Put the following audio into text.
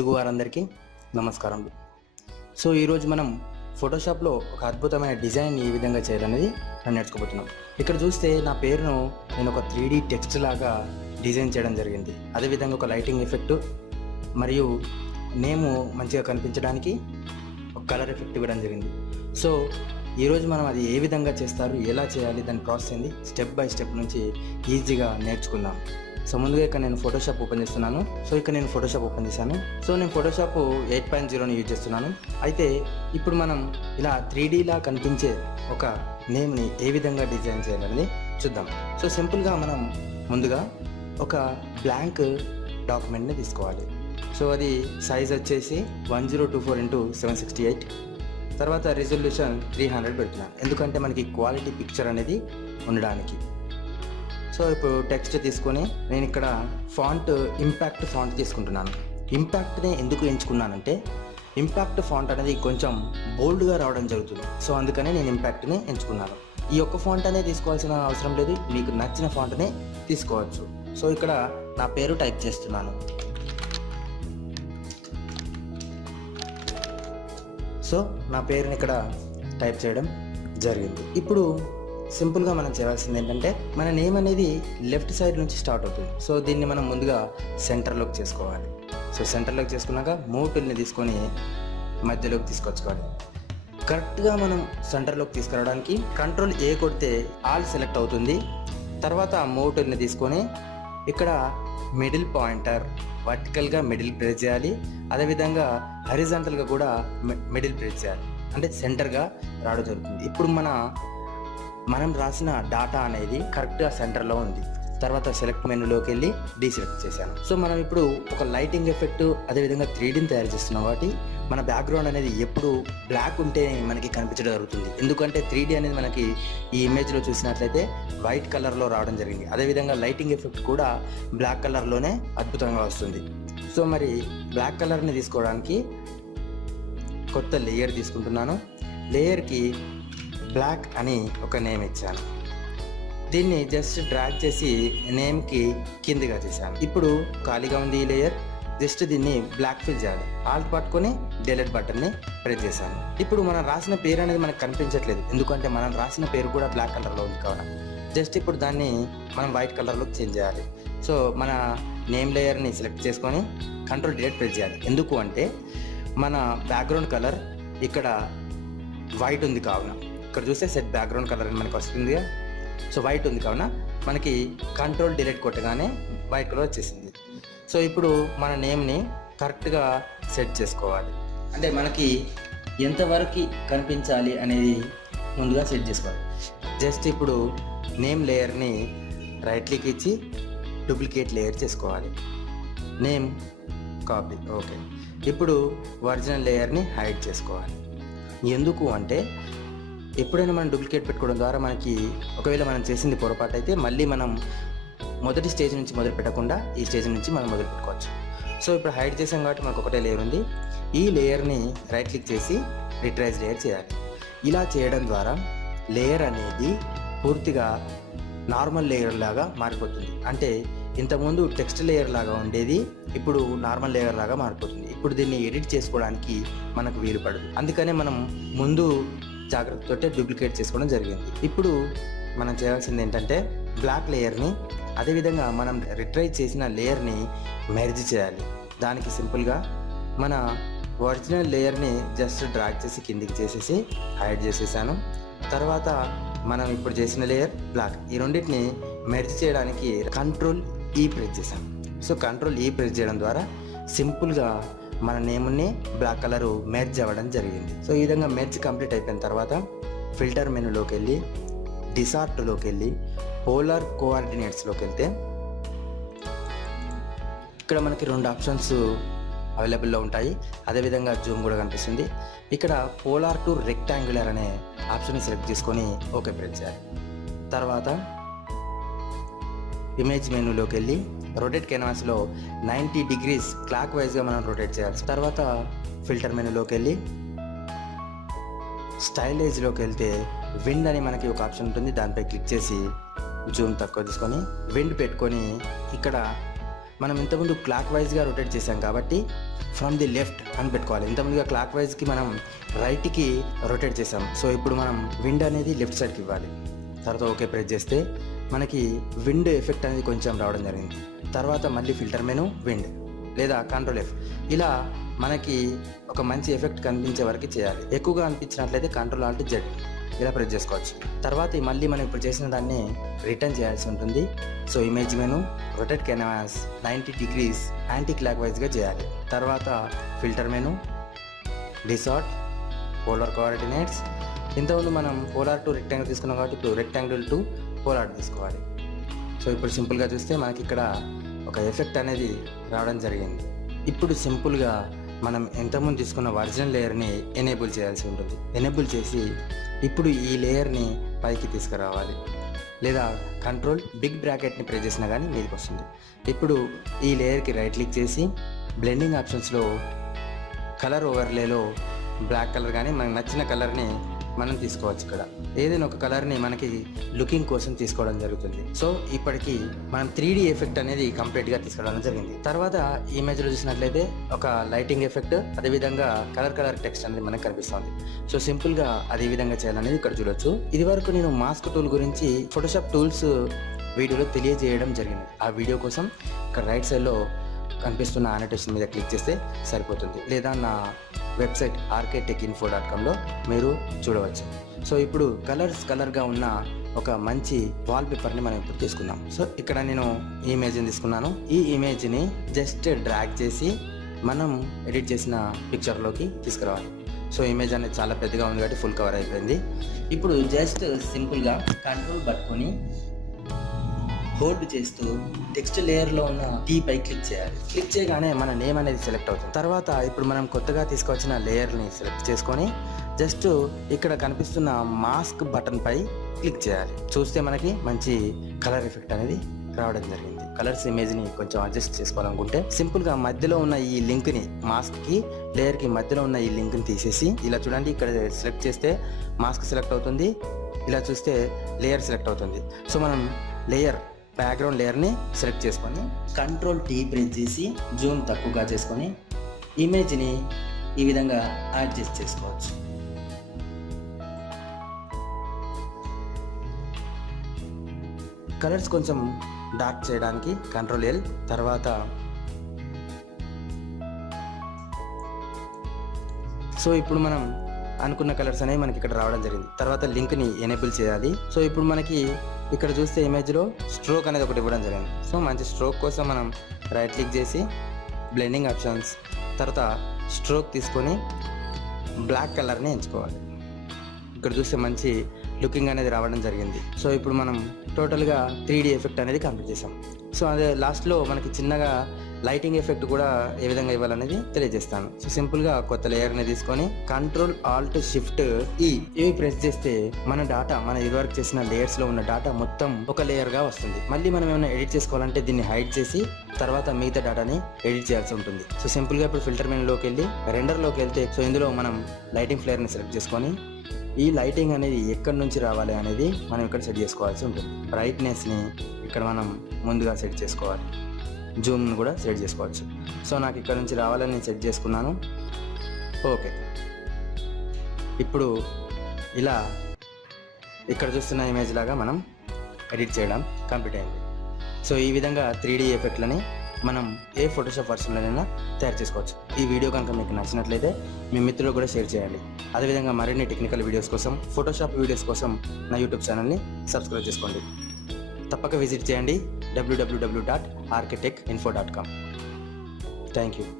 తెలుగు వారందరికీ నమస్కారం. సో ఈరోజు మనం ఫోటోషాప్లో ఒక అద్భుతమైన డిజైన్ ఏ విధంగా చేయాలనేది నేను నేర్చుకోబోతున్నాం. ఇక్కడ చూస్తే నా పేరును నేను ఒక త్రీ టెక్స్ట్ లాగా డిజైన్ చేయడం జరిగింది. అదేవిధంగా ఒక లైటింగ్ ఎఫెక్ట్ మరియు నేము మంచిగా కనిపించడానికి ఒక కలర్ ఎఫెక్ట్ ఇవ్వడం జరిగింది. సో ఈరోజు మనం అది ఏ విధంగా చేస్తారు ఎలా చేయాలి దాని ప్రాసెస్ ఏంది స్టెప్ బై స్టెప్ నుంచి ఈజీగా నేర్చుకుందాం. సో ముందుగా ఇక్కడ నేను ఫోటోషాప్ ఓపెన్ చేస్తున్నాను. సో ఇక్కడ నేను ఫోటోషాప్ ఓపెన్ చేశాను. సో నేను ఫోటోషాప్ ఎయిట్ పాయింట్ జీరోని యూజ్ చేస్తున్నాను. అయితే ఇప్పుడు మనం ఇలా త్రీ డీలా కనిపించే ఒక నేమ్ని ఏ విధంగా డిజైన్ చేయాలని చూద్దాం. సో సింపుల్గా మనం ముందుగా ఒక బ్లాంక్ డాక్యుమెంట్ని తీసుకోవాలి. సో అది సైజ్ వచ్చేసి one zero two four into seven sixty eight తర్వాత రిజల్యూషన్ త్రీ హండ్రెడ్ పెడుతున్నాను ఎందుకంటే మనకి క్వాలిటీ పిక్చర్ అనేది ఉండడానికి. సో ఇప్పుడు టెక్స్ట్ తీసుకొని నేను ఇక్కడ ఫాంట్ ఇంపాక్ట్ ఫాంట్ తీసుకుంటున్నాను. ఇంపాక్ట్ని ఎందుకు ఎంచుకున్నానంటే ఇంపాక్ట్ ఫాంట్ అనేది కొంచెం బోల్డ్గా రావడం జరుగుతుంది. సో అందుకనే నేను ఇంపాక్ట్ని ఎంచుకున్నాను. ఈ యొక్క ఫాంట్ అనేది తీసుకోవాల్సిన అవసరం లేదు. మీకు నచ్చిన ఫాంట్నే తీసుకోవచ్చు. సో ఇక్కడ నా పేరు టైప్ చేస్తున్నాను. సో నా పేరుని ఇక్కడ టైప్ చేయడం జరిగింది. ఇప్పుడు సింపుల్గా మనం చేయాల్సింది ఏంటంటే మన నేమ్ అనేది లెఫ్ట్ సైడ్ నుంచి స్టార్ట్ అవుతుంది. సో దీన్ని మనం ముందుగా సెంటర్లోకి చేసుకోవాలి. సో సెంటర్లోకి చేసుకున్నాక మూటుల్ని తీసుకొని మధ్యలోకి తీసుకొచ్చుకోవాలి. కరెక్ట్గా మనం సెంటర్లోకి తీసుకురావడానికి కంట్రోల్ ఏ కొడితే ఆల్ సెలెక్ట్ అవుతుంది. తర్వాత మూటుల్ని తీసుకొని ఇక్కడ మిడిల్ పాయింటర్ వర్టికల్గా మిడిల్ ప్రెస్ చేయాలి. అదేవిధంగా హరిజాంటల్గా కూడా మిడిల్ ప్రెస్ చేయాలి. అంటే సెంటర్గా రావడం జరుగుతుంది. ఇప్పుడు మన మనం రాసిన డాటా అనేది కరెక్ట్గా సెంటర్లో ఉంది. తర్వాత సెలెక్ట్ మెనూలోకి వెళ్ళి డీసెలెక్ట్ చేశాను. సో మనం ఇప్పుడు ఒక లైటింగ్ ఎఫెక్ట్ అదేవిధంగా త్రీడీని తయారు చేస్తున్నాం కాబట్టి మన బ్యాక్గ్రౌండ్ అనేది ఎప్పుడు బ్లాక్ ఉంటే మనకి కనిపించడం జరుగుతుంది. ఎందుకంటే త్రీ అనేది మనకి ఈ ఇమేజ్లో చూసినట్లయితే వైట్ కలర్లో రావడం జరిగింది. అదేవిధంగా లైటింగ్ ఎఫెక్ట్ కూడా బ్లాక్ కలర్లోనే అద్భుతంగా వస్తుంది. సో మరి బ్లాక్ కలర్ని తీసుకోవడానికి కొత్త లేయర్ తీసుకుంటున్నాను. లేయర్కి బ్లాక్ అని ఒక నేమ్ ఇచ్చాను. దీన్ని జస్ట్ డ్రాగ్ చేసి నేమ్కి కిందిగా చేశాను ఇప్పుడు ఖాళీగా ఉంది ఈ లేయర్. జస్ట్ దీన్ని బ్లాక్ ఫిల్ చేయాలి. ఆల్ట్ పట్టుకొని డెలెట్ బటన్ని ప్రెస్ చేశాను. ఇప్పుడు మనం రాసిన పేరు అనేది మనకు కనిపించట్లేదు. ఎందుకంటే మనం రాసిన పేరు కూడా బ్లాక్ కలర్లో ఉంది కావడం జస్ట్ ఇప్పుడు దాన్ని మనం వైట్ కలర్లో చేంజ్ చేయాలి. సో మన నేమ్ లేయర్ని సెలెక్ట్ చేసుకొని కంట్రోల్ డేట్ ప్రెస్ చేయాలి. ఎందుకు అంటే మన బ్యాక్గ్రౌండ్ కలర్ ఇక్కడ వైట్ ఉంది కావున. ఇక్కడ చూస్తే సెట్ బ్యాక్గ్రౌండ్ కలర్ అని మనకు వస్తుంది. సో వైట్ ఉంది కావున మనకి కంట్రోల్ డిలీట్ కొట్టగానే వైట్ కలర్ వచ్చేసింది. సో ఇప్పుడు మన నేమ్ని కరెక్ట్గా సెట్ చేసుకోవాలి. అంటే మనకి ఎంతవరకు కనిపించాలి అనేది ముందుగా సెట్ చేసుకోవాలి. జస్ట్ ఇప్పుడు నేమ్ లేయర్ని రైట్ క్లిక్ ఇచ్చి డూప్లికేట్ లేయర్ చేసుకోవాలి. నేమ్ కాపీ ఓకే ఇప్పుడు ఒరిజినల్ లేయర్ని హైడ్ చేసుకోవాలి. ఎందుకు అంటే ఎప్పుడైనా మనం డూప్లికేట్ పెట్టుకోవడం ద్వారా మనకి ఒకవేళ మనం చేసింది పొరపాటు అయితే మళ్ళీ మనం మొదటి స్టేజ్ నుంచి మొదలు పెట్టకుండా ఈ స్టేజ్ నుంచి మనం మొదలు పెట్టుకోవచ్చు. సో ఇప్పుడు హైడ్ చేసాం కాబట్టి మనకు ఒకటే లేయర్ ఉంది. ఈ లేయర్ని రైట్ క్లిక్ చేసి రిట్రైజ్ లేయర్ చేయాలి. ఇలా చేయడం ద్వారా లేయర్ అనేది పూర్తిగా నార్మల్ లేయర్ లాగా మారిపోతుంది. అంటే ఇంతకుముందు టెక్స్ట్ లేయర్ లాగా ఉండేది ఇప్పుడు నార్మల్ లేయర్ లాగా మారిపోతుంది. ఇప్పుడు దీన్ని ఎడిట్ చేసుకోవడానికి మనకు వీలు పడదు. అందుకనే మనం ముందు జాగ్రత్తతో డూప్లికేట్ చేసుకోవడం జరిగింది. ఇప్పుడు మనం చేయాల్సింది ఏంటంటే బ్లాక్ లేయర్ని అదేవిధంగా మనం రిట్రై చేసిన లేయర్ని మెర్జ్ చేయాలి. దానికి సింపుల్గా మన ఒరిజినల్ లేయర్ని జస్ట్ డ్రాగ్ చేసి కిందికి చేసేసి హైడ్ చేసేసాను. తర్వాత మనం ఇప్పుడు చేసిన లేయర్ బ్లాక్. ఈ రెండింటిని మెర్జ్ చేయడానికి కంట్రోల్ ఈ e ప్రెస్ చేశాను. So control E e press చేయడం ద్వారా సింపుల్గా మన నేమ్ని బ్లాక్ కలర్ మెర్జ్ అవ్వడం జరిగింది. సో ఈ విధంగా మెర్జ్ కంప్లీట్ అయిపోయిన తర్వాత ఫిల్టర్ మెనూలోకి వెళ్ళి డిసార్ట్లోకి వెళ్ళి పోలార్ కోఆర్డినేట్స్లోకి వెళ్తే ఇక్కడ మనకి రెండు ఆప్షన్స్ అవైలబుల్లో ఉంటాయి. అదేవిధంగా జూమ్ కూడా కనిపిస్తుంది. ఇక్కడ పోలార్ టు రెక్టాంగులర్ అనే ఆప్షన్ని సెలెక్ట్ చేసుకొని ఓకే ప్రెస్ చేయాలి. తర్వాత ఇమేజ్ మెనూలోకి వెళ్ళి రొటేట్ కెన్వాస్లో నైంటీ డిగ్రీస్ క్లాక్ వైజ్గా మనం రొటేట్ చేయాలి. తర్వాత ఫిల్టర్ మెనూలోకి వెళ్ళి స్టైలేజ్లోకి వెళ్తే విండ్ అని మనకి ఒక ఆప్షన్ ఉంటుంది. దానిపై క్లిక్ చేసి జూమ్ తక్కువ తీసుకొని విండ్ పెట్టుకొని ఇక్కడ మనం ఇంతకుముందు క్లాక్ వైజ్గా రొటేట్ చేసాం కాబట్టి ఫ్రమ్ ది లెఫ్ట్ అని పెట్టుకోవాలి. ఇంతకుముందుగా క్లాక్ వైజ్కి మనం రైట్కి రొటేట్ చేసాం సో ఇప్పుడు మనం విండ్ అనేది లెఫ్ట్ సైడ్కి ఇవ్వాలి. తర్వాత ఓకే ప్రెస్ చేస్తే మనకి విండ్ ఎఫెక్ట్ అనేది కొంచెం రావడం జరిగింది. తర్వాత మళ్ళీ ఫిల్టర్ మెను విండ్ లేదా కంట్రోల్ ఎఫ్ ఇలా మనకి ఒక మంచి ఎఫెక్ట్ కనిపించే వరకు చేయాలి. ఎక్కువగా అనిపించినట్లయితే కంట్రోల్ ఆల్ట్ జెడ్ ఇలా ప్రెస్ చేసుకోవచ్చు. తర్వాత మళ్ళీ మనం ఇప్పుడు చేసిన దాన్ని రిటర్న్ చేయాల్సి ఉంటుంది. So image menu rotate canvas ninety degrees anti clock వైజ్గా చేయాలి. తర్వాత filter menu distort polar coordinates ఇంతకుముందు మనం పోలార్ టు రెక్టాంగిల్ తీసుకున్నాం కాబట్టి ఇప్పుడు రెక్టాంగిల్ టు పోలాడు తీసుకోవాలి. సో ఇప్పుడు సింపుల్గా చూస్తే మనకి ఇక్కడ ఒక ఎఫెక్ట్ అనేది రావడం జరిగింది. ఇప్పుడు సింపుల్గా మనం ఎంతమంది తీసుకున్న ఒరిజినల్ లేయర్ని ఎనేబుల్ చేయాల్సి ఉంటుంది. ఎనేబుల్ చేసి ఇప్పుడు ఈ లేయర్ని పైకి తీసుకురావాలి. లేదా కంట్రోల్ బిగ్ బ్రాకెట్ని ప్రెస్ చేసినా కానీ మీదకి వస్తుంది. ఇప్పుడు ఈ లేయర్కి రైట్ క్లిక్ చేసి బ్లెండింగ్ ఆప్షన్స్లో కలర్ ఓవర్లేలో బ్లాక్ కలర్ కానీ మనకు నచ్చిన కలర్ని మనం తీసుకోవచ్చు ఇక్కడ. ఏదైనా ఒక కలర్ని మనకి లుకింగ్ కోసం తీసుకోవడం జరుగుతుంది. సో ఇప్పటికి మనం త్రీ ఎఫెక్ట్ అనేది కంప్లీట్గా తీసుకోవడం జరిగింది. తర్వాత ఈ ఇమేజ్లో చూసినట్లయితే ఒక లైటింగ్ ఎఫెక్ట్ అదేవిధంగా కలర్ కలర్ టెక్స్ట్ అనేది మనకు కనిపిస్తుంది. సో సింపుల్గా అదే విధంగా చేయాలనేది ఇక్కడ చూడొచ్చు. ఇది వరకు నేను మాస్క్ టూల్ గురించి ఫోటోషాప్ టూల్స్ వీడియోలో తెలియజేయడం జరిగింది. ఆ వీడియో కోసం ఇక్కడ రైట్ సైడ్లో కనిపిస్తున్న ఆనటేషన్ మీద క్లిక్ చేస్తే సరిపోతుంది. లేదా నా website RK tech info dot కామ్లో మీరు చూడవచ్చు. సో ఇప్పుడు కలర్స్ కలర్గా ఉన్న ఒక మంచి వాల్ పేపర్ని మనం ఇప్పుడు తీసుకుందాం. సో ఇక్కడ నేను ఇమేజ్ని తీసుకున్నాను. ఈ ఇమేజ్ని జస్ట్ డ్రాగ్ చేసి మనం ఎడిట్ చేసిన పిక్చర్లోకి తీసుకురావాలి. సో ఇమేజ్ అనేది చాలా పెద్దగా ఉంది కాబట్టి ఫుల్ కవర్ అయిపోయింది. ఇప్పుడు జస్ట్ సింపుల్గా కంట్రోల్ పట్టుకొని హోల్డ్ చేస్తూ టెక్స్ట్ లేయర్లో ఉన్న టీ పై క్లిక్ చేయాలి. క్లిక్ చేయగానే మన నేమ్ అనేది సెలెక్ట్ అవుతుంది. తర్వాత ఇప్పుడు మనం కొత్తగా తీసుకొచ్చిన లేయర్ని సెలెక్ట్ చేసుకొని జస్ట్ ఇక్కడ కనిపిస్తున్న మాస్క్ బటన్ పై క్లిక్ చేయాలి. చూస్తే మనకి మంచి కలర్ ఎఫెక్ట్ అనేది రావడం జరిగింది. కలర్స్ ఇమేజ్ని కొంచెం అడ్జస్ట్ చేసుకోవాలనుకుంటే సింపుల్గా మధ్యలో ఉన్న ఈ లింక్ని లేయర్కి మధ్యలో ఉన్న ఈ లింక్ని తీసేసి ఇలా చూడండి ఇక్కడ సెలెక్ట్ చేస్తే మాస్క్ సెలెక్ట్ అవుతుంది. ఇలా చూస్తే లేయర్ సెలెక్ట్ అవుతుంది. సో మనం లేయర్ బ్యాక్గ్రౌండ్ లేయర్ని సెలెక్ట్ చేసుకొని కంట్రోల్ టీ ప్రెస్ చేసి జూమ్ తక్కువగా చేసుకొని ఇమేజ్ని ఈ విధంగా అడ్జస్ట్ చేసుకోవచ్చు. కలర్స్ కొంచెం డార్క్ చేయడానికి కంట్రోల్ ఎల్ తర్వాత సో ఇప్పుడు మనం అనుకున్న కలర్స్ అనేవి మనకి ఇక్కడ రావడం జరిగింది. తర్వాత లింక్ని ఎనేబుల్ చేయాలి. సో ఇప్పుడు మనకి ఇక్కడ చూస్తే ఇమేజ్లో స్ట్రోక్ అనేది ఒకటి ఇవ్వడం జరిగింది. సో మంచి స్ట్రోక్ కోసం మనం రైట్ క్లిక్ చేసి బ్లెండింగ్ ఆప్షన్స్ తర్వాత స్ట్రోక్ తీసుకొని బ్లాక్ కలర్ని ఎంచుకోవాలి. ఇక్కడ చూస్తే మంచి లుకింగ్ అనేది రావడం జరిగింది. సో ఇప్పుడు మనం టోటల్గా త్రీ ఎఫెక్ట్ అనేది కంప్లీట్ చేసాం. సో అదే లాస్ట్లో మనకి చిన్నగా లైటింగ్ ఎఫెక్ట్ కూడా ఏ విధంగా ఇవ్వాలనేది తెలియజేస్తాను. సో సింపుల్గా కొత్త లేయర్ని తీసుకొని కంట్రోల్ ఆల్ట్ షిఫ్ట్ ఈ ఇవి ప్రెస్ చేస్తే మన డాటా మన ఇదివరకు చేసిన లేయర్స్లో ఉన్న డాటా మొత్తం ఒక లేయర్గా వస్తుంది. మళ్ళీ మనం ఏమైనా ఎడిట్ చేసుకోవాలంటే దీన్ని హైడ్ చేసి తర్వాత మిగతా డాటాని ఎడిట్ చేయాల్సి ఉంటుంది. సో సింపుల్గా ఇప్పుడు ఫిల్టర్ మెనూలోకి వెళ్ళి రెండర్లోకి వెళ్తే సో ఇందులో మనం లైటింగ్ ఫ్లేయర్ని సెలెక్ట్ చేసుకొని ఈ లైటింగ్ అనేది ఎక్కడి నుంచి రావాలి అనేది మనం ఇక్కడ సెట్ చేసుకోవాల్సి ఉంటుంది. బ్రైట్నెస్ని ఇక్కడ మనం ముందుగా సెట్ చేసుకోవాలి. జూమ్ను కూడా సెట్ చేసుకోవచ్చు. సో నాకు ఇక్కడ నుంచి రావాలని నేను సెట్ చేసుకున్నాను. ఓకే. ఇప్పుడు ఇలా ఇక్కడ చూస్తున్న ఇమేజ్ లాగా మనం ఎడిట్ చేయడం కంప్లీట్ అయింది. సో ఈ విధంగా త్రీ డీ ఎఫెక్ట్లని మనం ఏ ఫోటోషాప్ వర్షన్లోనైనా తయారు చేసుకోవచ్చు. ఈ వీడియో కనుక మీకు నచ్చినట్లయితే మీ మిత్రులకు కూడా షేర్ చేయండి. అదేవిధంగా మరిన్ని టెక్నికల్ వీడియోస్ కోసం ఫోటోషాప్ వీడియోస్ కోసం నా యూట్యూబ్ ఛానల్ని సబ్స్క్రైబ్ చేసుకోండి. తప్పక విజిట్ చేయండి. W W W dot architect info dot com thank you